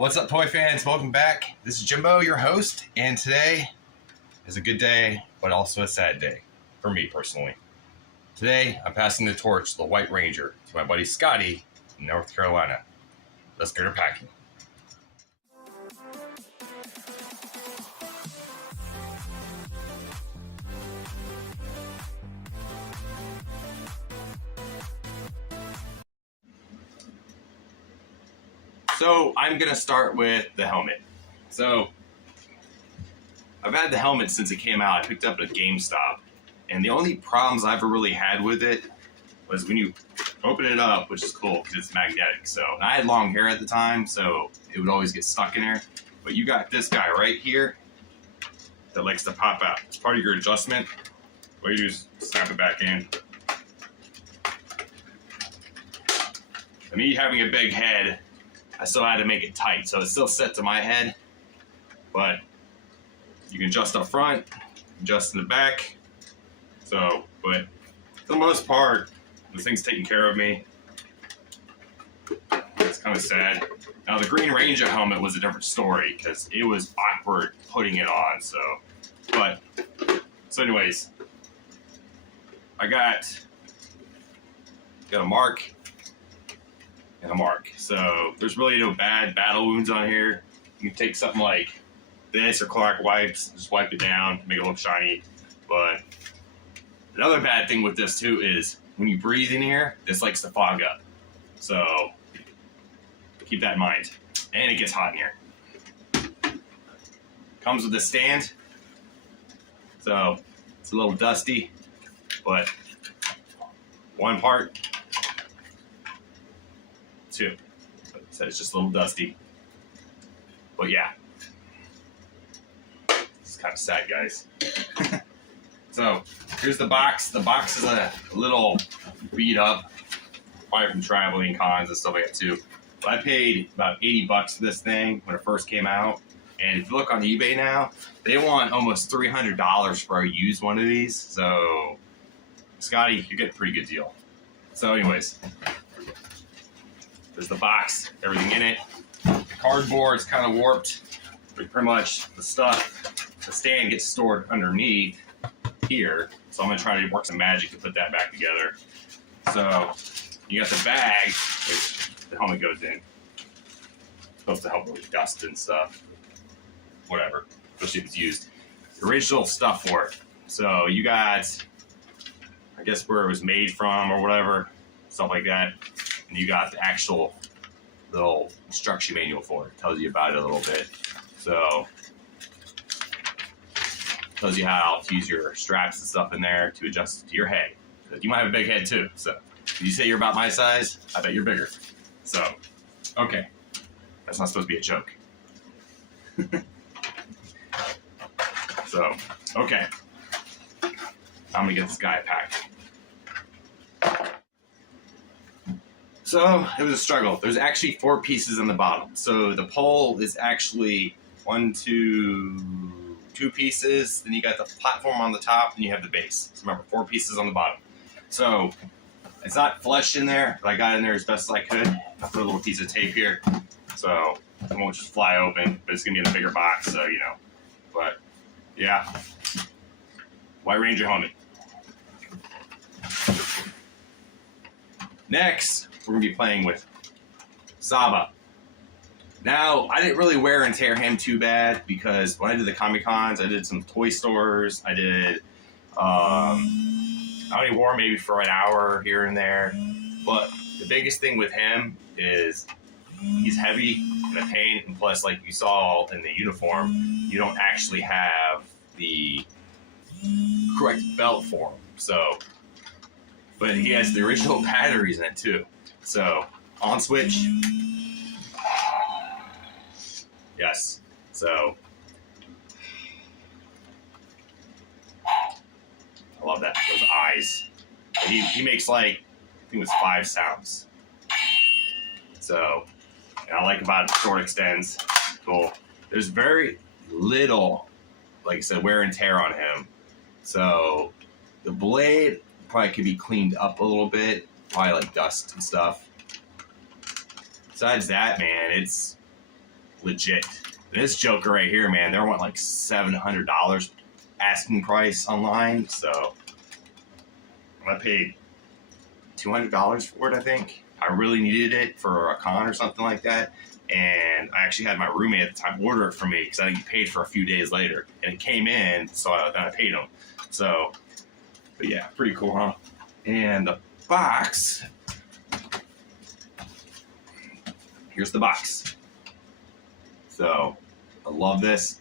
What's up, toy fans? Welcome back. This is Jimbo, your host, and today is a good day, but also a sad day for me personally. Today, I'm passing the torch, the White Ranger, to my buddy Scotty in North Carolina. Let's get her packing. So I'm going to start with the helmet. So I've had the helmet since it came out. I picked it up at GameStop. And the only problems I ever really had with it was when you open it up, which is cool because it's magnetic. So I had long hair at the time, so it would always get stuck in there. But you got this guy right here that likes to pop out. It's part of your adjustment. What you do is snap it back in. And me having a big head, I still had to make it tight, so it's still set to my head, but you can adjust up front, adjust in the back. So, but for the most part, this thing's taking care of me. It's kind of sad. Now, the Green Ranger helmet was a different story because it was awkward putting it on. So anyways, I got a mark. And a mark. So there's really no bad battle wounds on here. You can take something like this or Clark wipes, just wipe it down, make it look shiny. But another bad thing with this too is when you breathe in here, this likes to fog up. So keep that in mind. And it gets hot in here. Comes with a stand. So it's a little dusty, but one part. Too. Like I said, it's just a little dusty. But yeah. It's kind of sad, guys. So, here's the box. The box is a little beat up. Probably from traveling cons and stuff like that too. But I paid about 80 bucks for this thing when it first came out. And if you look on eBay now, they want almost $300 for a used one of these. So, Scotty, you get a pretty good deal. So anyways, there's the box, everything in it. The cardboard is kind of warped, but pretty much the stand gets stored underneath here. So I'm gonna try to work some magic to put that back together. So you got the bag, which the helmet goes in. It's supposed to help with dust and stuff, whatever, especially if it's used. The original stuff for it. So you got, I guess where it was made from or whatever, stuff like that. And you got the actual little instruction manual for it. Tells you about it a little bit. So, tells you how to use your straps and stuff in there to adjust to your head. You might have a big head too. So, if you say you're about my size, I bet you're bigger. So, okay. That's not supposed to be a joke. So, okay. I'm gonna get this guy packed. So it was a struggle. There's actually 4 pieces on the bottom. So the pole is actually 2 pieces. Then you got the platform on the top, and you have the base. So remember, 4 pieces on the bottom. So it's not flush in there, but I got in there as best as I could. I put a little piece of tape here, so it won't just fly open. But it's gonna be in a bigger box, so you know. But yeah, White Ranger helmet. Next, we're going to be playing with Saba. Now, I didn't really wear and tear him too bad because when I did the Comic Cons, I did some toy stores. I did, I only wore him maybe for an hour here and there. But the biggest thing with him is he's heavy and a pain. And plus, like you saw in the uniform, you don't actually have the correct belt for him. So, but he has the original batteries in it too. So, on switch. Yes. So, I love that. Those eyes. He makes like, I think it was 5 sounds. So, and I like about it, short extends. Cool. There's very little, like I said, wear and tear on him. So, the blade probably could be cleaned up a little bit, probably like dust and stuff. Besides that, man, it's legit. This Joker right here, man, they're wanting like $700 asking price online. So I paid $200 for it, I think. I really needed it for a con or something like that. And I actually had my roommate at the time order it for me because I didn't get paid for a few days later. And it came in, so then I paid him. So, but yeah, pretty cool, huh? And the box, here's the box. So, I love this.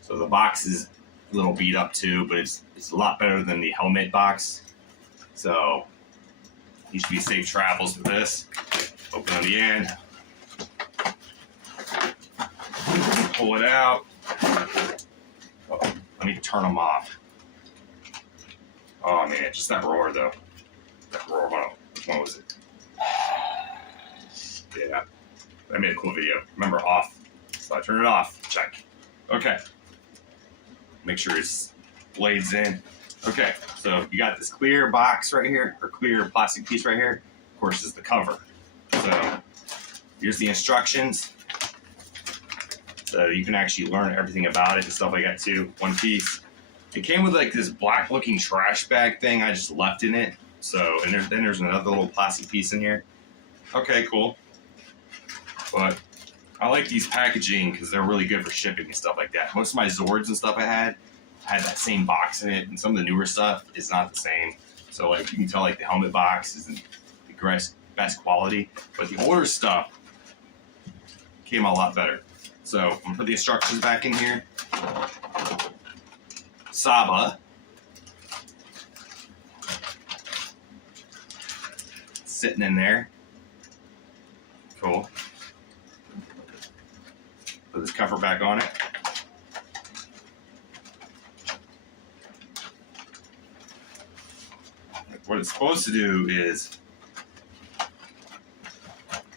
So the box is a little beat up too, but it's a lot better than the helmet box. So, you should be safe travels with this. Open on the end. Pull it out. Oh, let me turn them off. Oh man, just that roar though. That roar, which one was it? Yeah, I made a cool video. Remember, off. So I turn it off. Check. Okay. Make sure it's blades in. Okay, so you got this clear box right here, or clear plastic piece right here. Of course, is the cover. So here's the instructions. So you can actually learn everything about it and stuff like that too. One piece. It came with like this black looking trash bag thing I just left in it. So, and then there's another little plastic piece in here. Okay, cool. But I like these packaging because they're really good for shipping and stuff like that. Most of my Zords and stuff I had that same box in it, and some of the newer stuff is not the same. So like you can tell like the helmet box isn't the best quality, but the older stuff came out a lot better. So I'm gonna put the instructions back in here. Saba. Sitting in there. Cool. Put this cover back on it. What it's supposed to do is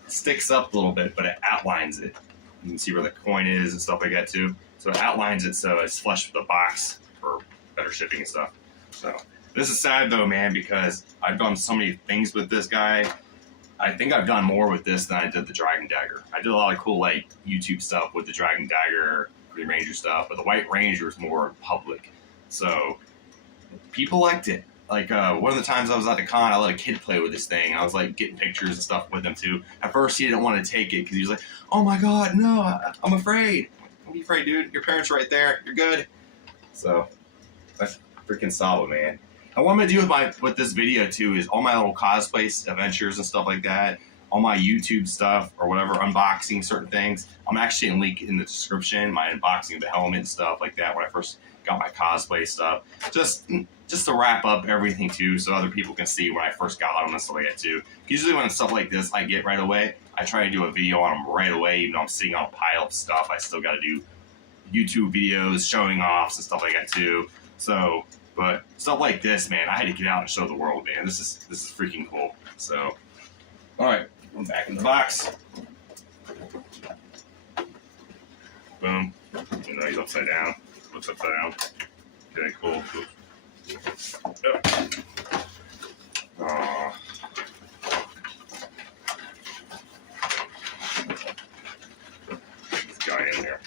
sticks up a little bit, but it outlines it. You can see where the coin is and stuff like that too. So it outlines it so it's flush with the box for better shipping and stuff. So this is sad though, man, because I've done so many things with this guy. I think I've done more with this than I did the Dragon Dagger. I did a lot of cool like YouTube stuff with the Dragon Dagger, Green Ranger stuff, but the White Ranger is more public. So people liked it. Like one of the times I was at the con, I let a kid play with this thing, and I was like getting pictures and stuff with him too. At first, he didn't want to take it because he was like, "Oh my god, no, I'm afraid." Don't be afraid, dude. Your parents are right there. You're good. So that's freaking Saba, man. And what I'm gonna do with this video too is all my little cosplay adventures and stuff like that, all my YouTube stuff or whatever, unboxing certain things. I'm actually gonna link in the description my unboxing of the helmet and stuff like that when I first got my cosplay stuff. Just to wrap up everything too, so other people can see when I first got them and stuff like that too. Usually when stuff like this I get right away, I try to do a video on them right away, even though I'm sitting on a pile of stuff. I still got to do YouTube videos, showing offs and stuff like that too. So, but stuff like this, man, I had to get out and show the world, man. This is freaking cool. So, all right, I'm back in the box. Boom. You know he's upside down. Looks upside down. Okay, cool. Oh. This guy in there.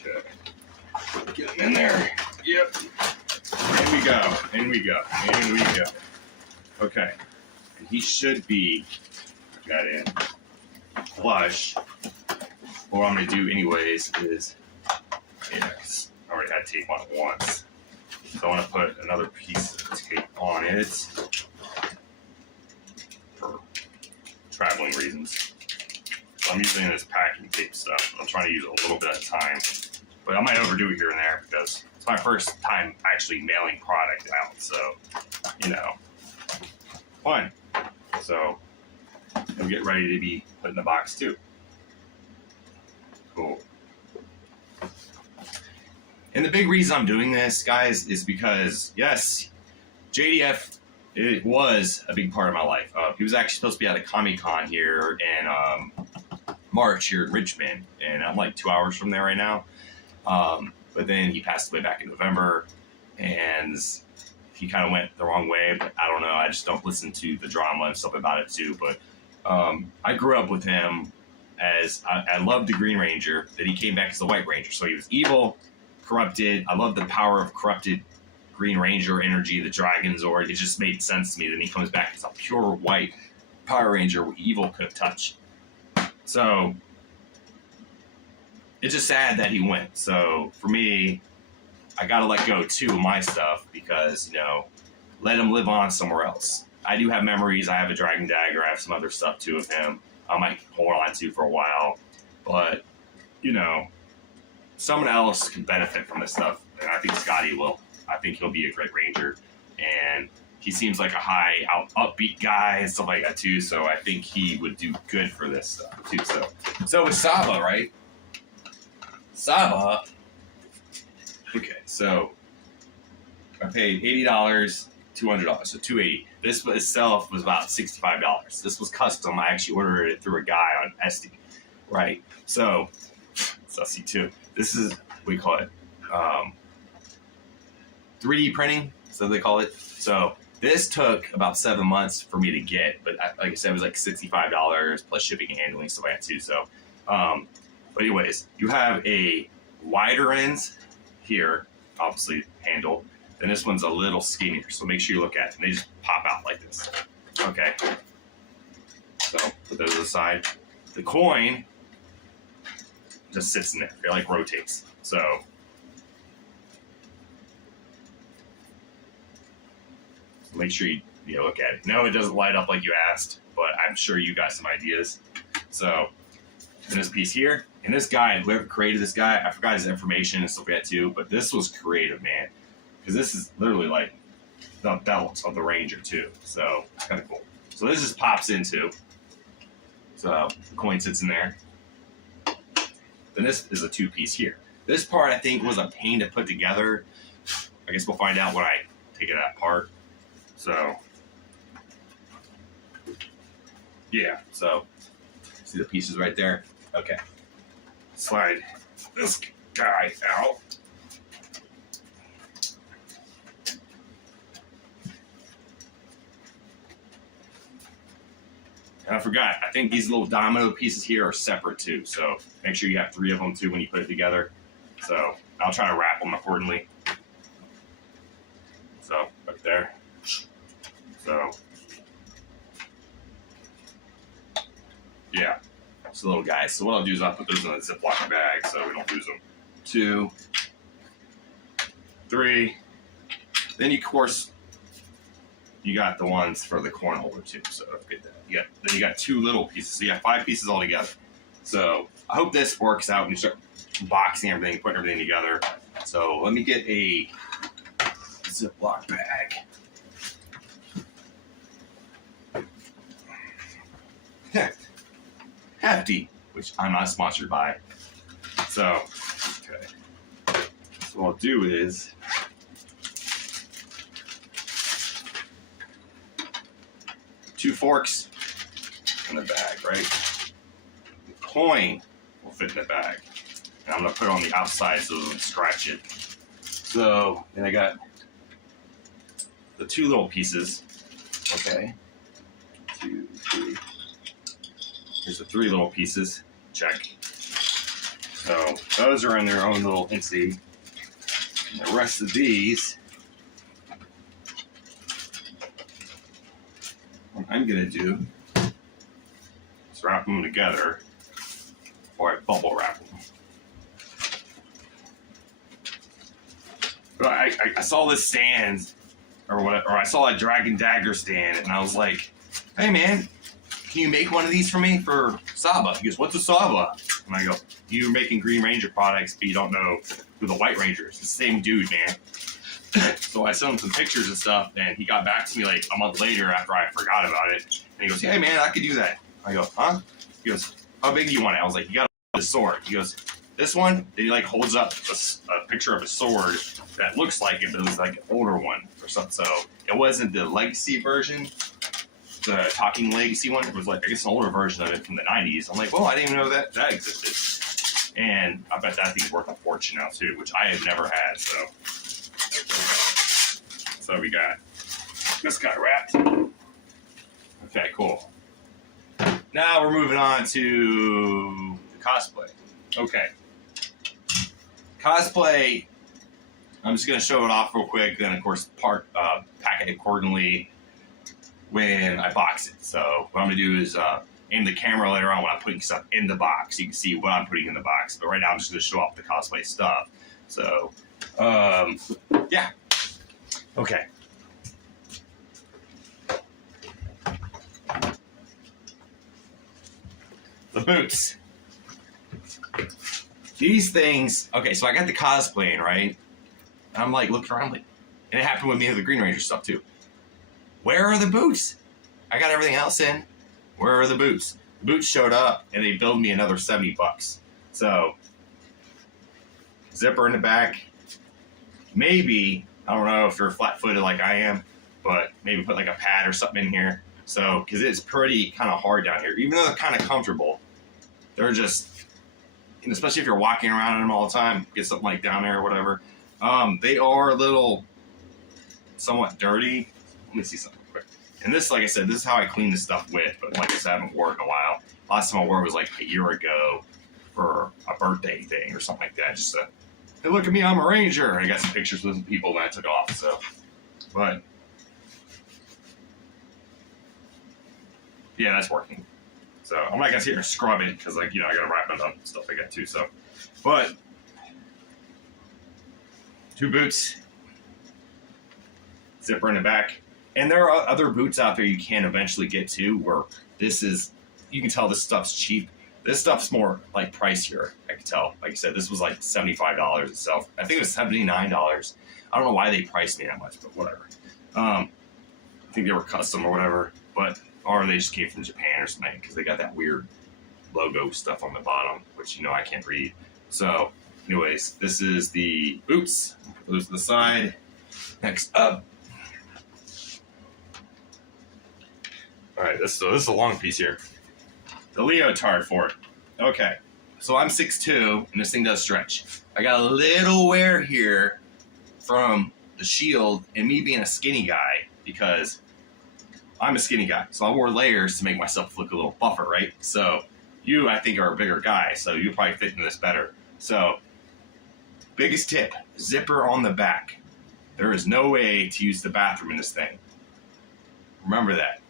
Okay. Get him in there. Yep. In we go. In we go. In we go. Okay. And he should be got in flush. What I'm going to do anyways is, yes, I already had tape on it once. So I want to put another piece of tape on it for traveling reasons. So I'm using this packing tape stuff. I'm trying to use it a little bit at a time. But I might overdo it here and there because it's my first time actually mailing product out. So, you know, fun. So we'll get ready to be put in the box too. Cool. And the big reason I'm doing this, guys, is because, yes, JDF, it was a big part of my life. He was actually supposed to be at a Comic-Con here in March here in Richmond, and I'm like 2 hours from there right now. But then he passed away back in November, and he kind of went the wrong way, but I don't know. I just don't listen to the drama and stuff about it too. But I grew up with him as I loved the Green Ranger, that he came back as the White Ranger. So he was evil, corrupted. I love the power of corrupted Green Ranger energy, the Dragon Zord. It just made sense to me. Then he comes back as a pure white Power Ranger where evil couldn't touch. So it's just sad that he went. So for me, I got to let go too of my stuff because, you know, let him live on somewhere else. I do have memories. I have a Dragon Dagger. I have some other stuff too of him. I might hold on to for a while. But, you know, someone else can benefit from this stuff. And I think Scotty will. I think he'll be a great Ranger. And he seems like a high, upbeat guy and stuff like that too. So I think he would do good for this stuff too. So with Saba, right? Saba. Okay, so I paid $80, $200, so $280. This itself was about $65. This was custom. I actually ordered it through a guy on Etsy, right? So let's see too. This is, we call it 3D printing, so they call it. So this took about 7 months for me to get, but like I said, it was like $65 plus shipping and handling, stuff like that too. So, but anyways, you have a wider ends here, obviously handled. Then this one's a little skinnier, so make sure you look at it. And they just pop out like this. Okay. So put those aside. The coin just sits in there. It like rotates. So make sure you look at it. No, it doesn't light up like you asked, but I'm sure you got some ideas. So in this piece here, and this guy, whoever created this guy, I forgot his information and stuff like that too, but this was creative, man. Because this is literally like the belt of the Ranger too. So it's kind of cool. So this just pops into. So the coin sits in there. Then this is a two-piece here. This part I think was a pain to put together. I guess we'll find out when I take it apart. So yeah, so see the pieces right there? Okay. Slide this guy out. And I forgot, I think these little domino pieces here are separate too. So make sure you have 3 of them too when you put it together. So I'll try to wrap them accordingly. So right there. So yeah, it's the little guys. So what I'll do is I'll put those in a Ziploc bag so we don't lose them. 2, 3. Then of course you got the ones for the corn holder too. So don't forget that. Then you got 2 little pieces. So you got 5 pieces all together. So I hope this works out when you start boxing everything, putting everything together. So let me get a Ziploc bag. Hefty, which I'm not sponsored by. So, okay. So what I'll do is two forks in the bag, right? The coin will fit in the bag. And I'm gonna put it on the outside so it doesn't scratch it. So then I got the 2 little pieces. Okay. 2, 3. Here's the 3 little pieces. Check. So those are in their own little entity. And the rest of these, what I'm gonna do is wrap them together before I bubble wrap them. But I saw this stand or whatever, or I saw a Dragon Dagger stand, and I was like, "Hey man, can you make one of these for me for Saba?" He goes, "What's a Saba?" And I go, "You're making Green Ranger products, but you don't know who the White Ranger is." It's the same dude, man. So I sent him some pictures and stuff, and he got back to me like a month later after I forgot about it. And he goes, "Hey man, I could do that." I go, "Huh?" He goes, "How big do you want it?" I was like, "You got a sword." He goes, "This one?" Then he like holds up a picture of a sword that looks like it, but it was like an older one or something. So it wasn't the legacy version. The talking legacy one, it was like, I guess, an older version of it from the 90s. I'm like, well, I didn't even know that existed. And I bet that thing's worth a fortune now too, which I have never had. So we got this guy wrapped. Okay, cool. Now we're moving on to cosplay. Okay. Cosplay, I'm just going to show it off real quick. Then, of course, pack it accordingly when I box it. So what I'm going to do is aim the camera later on when I'm putting stuff in the box. You can see what I'm putting in the box. But right now I'm just going to show off the cosplay stuff. So, yeah. Okay. The boots. These things, okay, so I got the cosplaying, right? I'm like looking around, like, and it happened with me with the Green Ranger stuff too. Where are the boots? I got everything else in. Where are the boots? The boots showed up and they billed me another $70. So, zipper in the back. Maybe, I don't know if you're flat-footed like I am, but maybe put like a pad or something in here. So, because it's pretty kind of hard down here. Even though they're kind of comfortable, they're just, and especially if you're walking around in them all the time, get something like down there or whatever. They are a little somewhat dirty. Let me see something quick. And this, like I said, this is how I clean this stuff with, but like I said, I haven't worn it in a while. Last time I wore it was like a year ago for a birthday thing or something like that. Just to, hey, look at me, I'm a ranger. And I got some pictures with some people that I took off, so. But, yeah, that's working. So I'm not gonna sit here and scrub it because, like, you know, I gotta wrap it up and stuff like that too. So, but 2 boots, zipper in the back, and there are other boots out there you can eventually get to where this is, you can tell this stuff's cheap. This stuff's more like pricier. I can tell. Like I said, this was like $75 itself. I think it was $79. I don't know why they priced me that much, but whatever. I think they were custom or whatever, but. Or they just came from Japan or something because they got that weird logo stuff on the bottom, which, you know, I can't read. So, anyways, this is the boots. Put those to the side. Next up. All right, this is a long piece here. The leotard for it. Okay, so I'm 6'2", and this thing does stretch. I got a little wear here from the shield and me being a skinny guy because I'm a skinny guy, so I wore layers to make myself look a little buffer, right? So you, I think, are a bigger guy, so you probably fit in this better. So, biggest tip, zipper on the back. There is no way to use the bathroom in this thing. Remember that.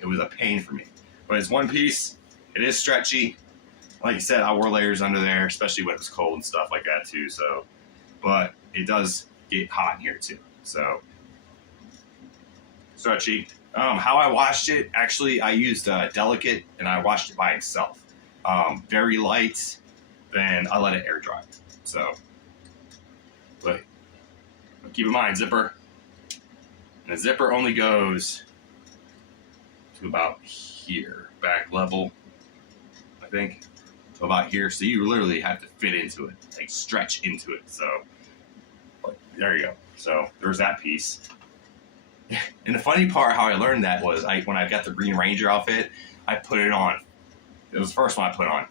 It was a pain for me. But it's one piece. It is stretchy. Like I said, I wore layers under there, especially when it was cold and stuff like that too. So, but it does get hot in here too. So, stretchy. How I washed it, actually, I used Delicate, and I washed it by itself. Very light, then I let it air dry. So, but keep in mind, zipper. And the zipper only goes to about here, back level, I think. So about here, so you literally have to fit into it, like stretch into it. So, but there you go. So, there's that piece. And the funny part, how I learned that was when I got the Green Ranger outfit, I put it on. It was the first one I put on.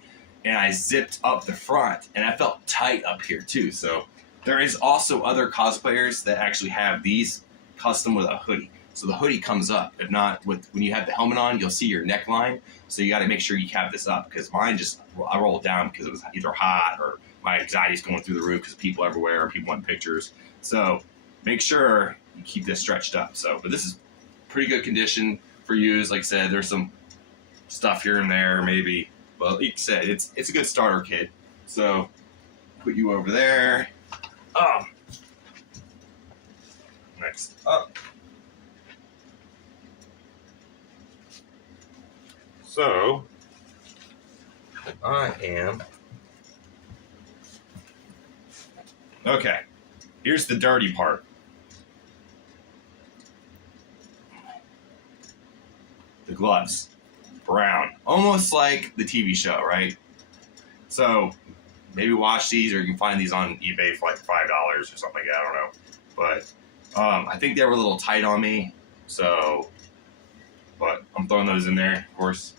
And I zipped up the front, and I felt tight up here too. So there is also other cosplayers that actually have these custom with a hoodie. So the hoodie comes up. If not, when you have the helmet on, you'll see your neckline. So you got to make sure you have this up because mine I rolled down because it was either hot or my anxiety's going through the roof because people everywhere or people want pictures. So make sure you keep this stretched up. So, but this is pretty good condition for use. Like I said, there's some stuff here and there, maybe. Well, like I said, it's a good starter kit. So, put you over there. Next up. So, I am. Okay, here's the dirty part. The gloves, brown, almost like the TV show, right? So maybe wash these, or you can find these on eBay for like $5 or something like that. I don't know, but I think they were a little tight on me, so. But I'm throwing those in there, of course.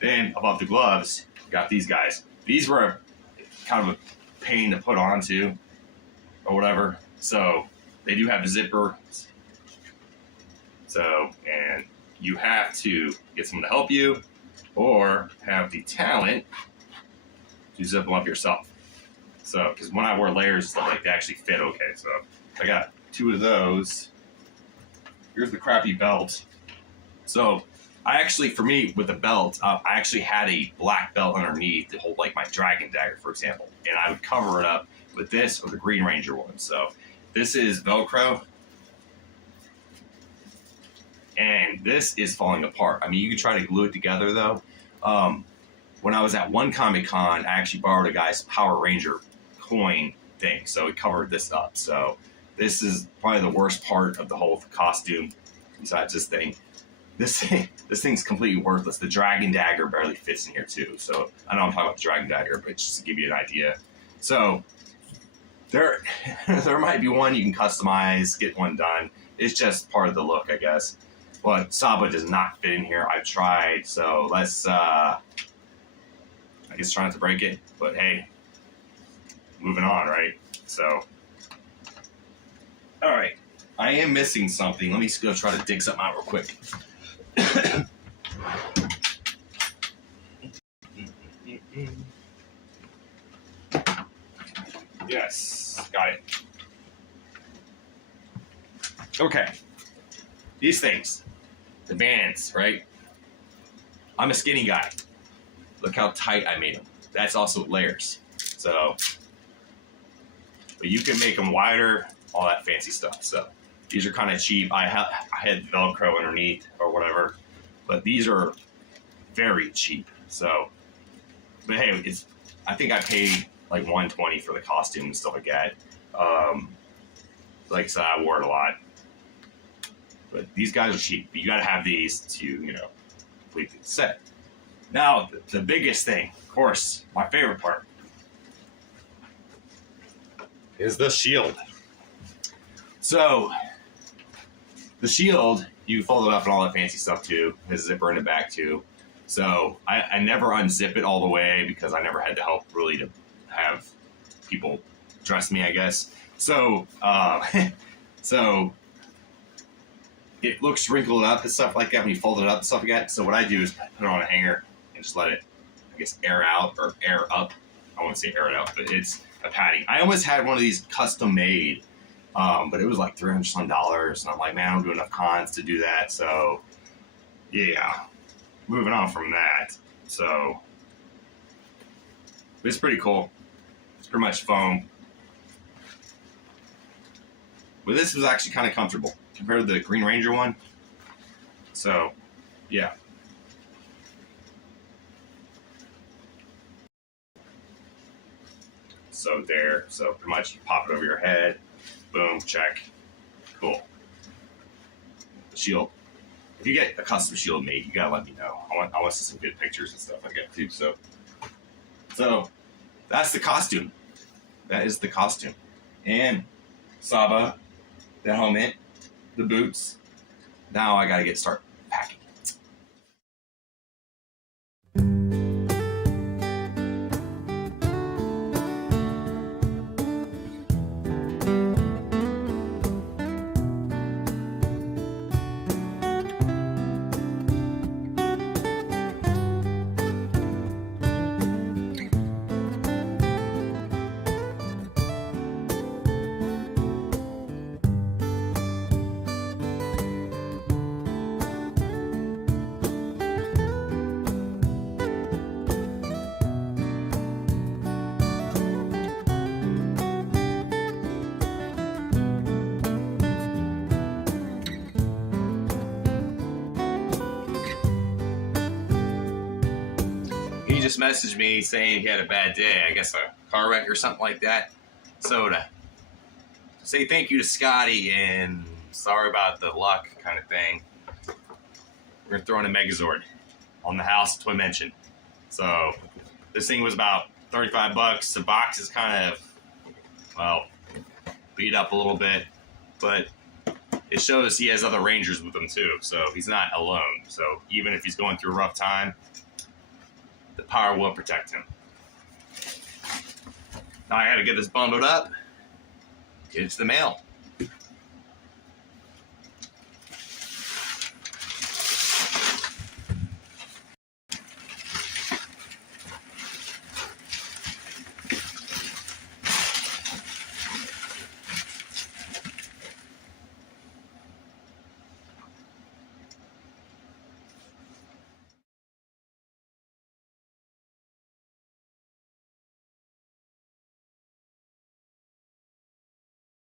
Then above the gloves, got these guys. These were kind of a pain to put onto, or whatever. So they do have a zipper. So and. You have to get someone to help you, or have the talent to zip them up yourself. So, because when I wear layers and stuff, like, they actually fit okay. So, I got 2 of those. Here's the crappy belt. So, I actually, for me, with the belt, I actually had a black belt underneath to hold, like, my dragon dagger, for example. And I would cover it up with this or the Green Ranger one. So, this is Velcro. And this is falling apart. I mean, you can try to glue it together, though. When I was at one Comic-Con, I actually borrowed a guy's Power Ranger coin thing. So, it covered this up. So, this is probably the worst part of the whole costume, besides this thing. This thing's completely worthless. The dragon dagger barely fits in here too. So I know I'm talking about the dragon dagger, but just to give you an idea. So there might be one you can customize, get one done. It's just part of the look, I guess. But Saba does not fit in here. I've tried, so let's I guess try not to break it. But hey, moving on, right? So all right, I am missing something. Let me go try to dig something out real quick. Yes, got it. Okay, these things, the bands, right? I'm a skinny guy. Look how tight I made them. That's also layers. So, but you can make them wider, all that fancy stuff. So these are kind of cheap. I had Velcro underneath or whatever, but these are very cheap. So, but hey, I think I paid like $120 for the costume and stuff like that. Like I said, I wore it a lot, but these guys are cheap. You got to have these to, complete the set. Now, the biggest thing, of course, my favorite part, is the shield. So, the shield, you fold it up and all that fancy stuff too. Has a zipper in the back too. So, I never unzip it all the way because I never had the help really to have people dress me, I guess. So, so it looks wrinkled up and stuff like that when you fold it up and stuff like that. So what I do is put it on a hanger and just let it, I guess, air out or air up. I won't say air it out, but it's a padding. I almost had one of these custom made, but it was like $300 some. And I'm like, man, I don't do enough cons to do that. So yeah, moving on from that. So it's pretty cool. It's pretty much foam. But this was actually kind of comfortable compared to the Green Ranger one. So, yeah. So there. So pretty much you pop it over your head. Boom, check. Cool. The shield. If you get a custom shield made, you gotta let me know. I want to see some good pictures and stuff like that too. So that's the costume. That is the costume. And Saba, the helmet, the boots. Now I gotta start packing. He just messaged me saying he had a bad day. I guess a car wreck or something like that. So to say thank you to Scotty and sorry about the luck kind of thing, we're throwing a Megazord on the house at Toymension. So this thing was about $35. The box is kind of, well, beat up a little bit, but it shows he has other Rangers with him too. So he's not alone. So even if he's going through a rough time, the power will protect him. Now I gotta get this bundled up, get it to the mail.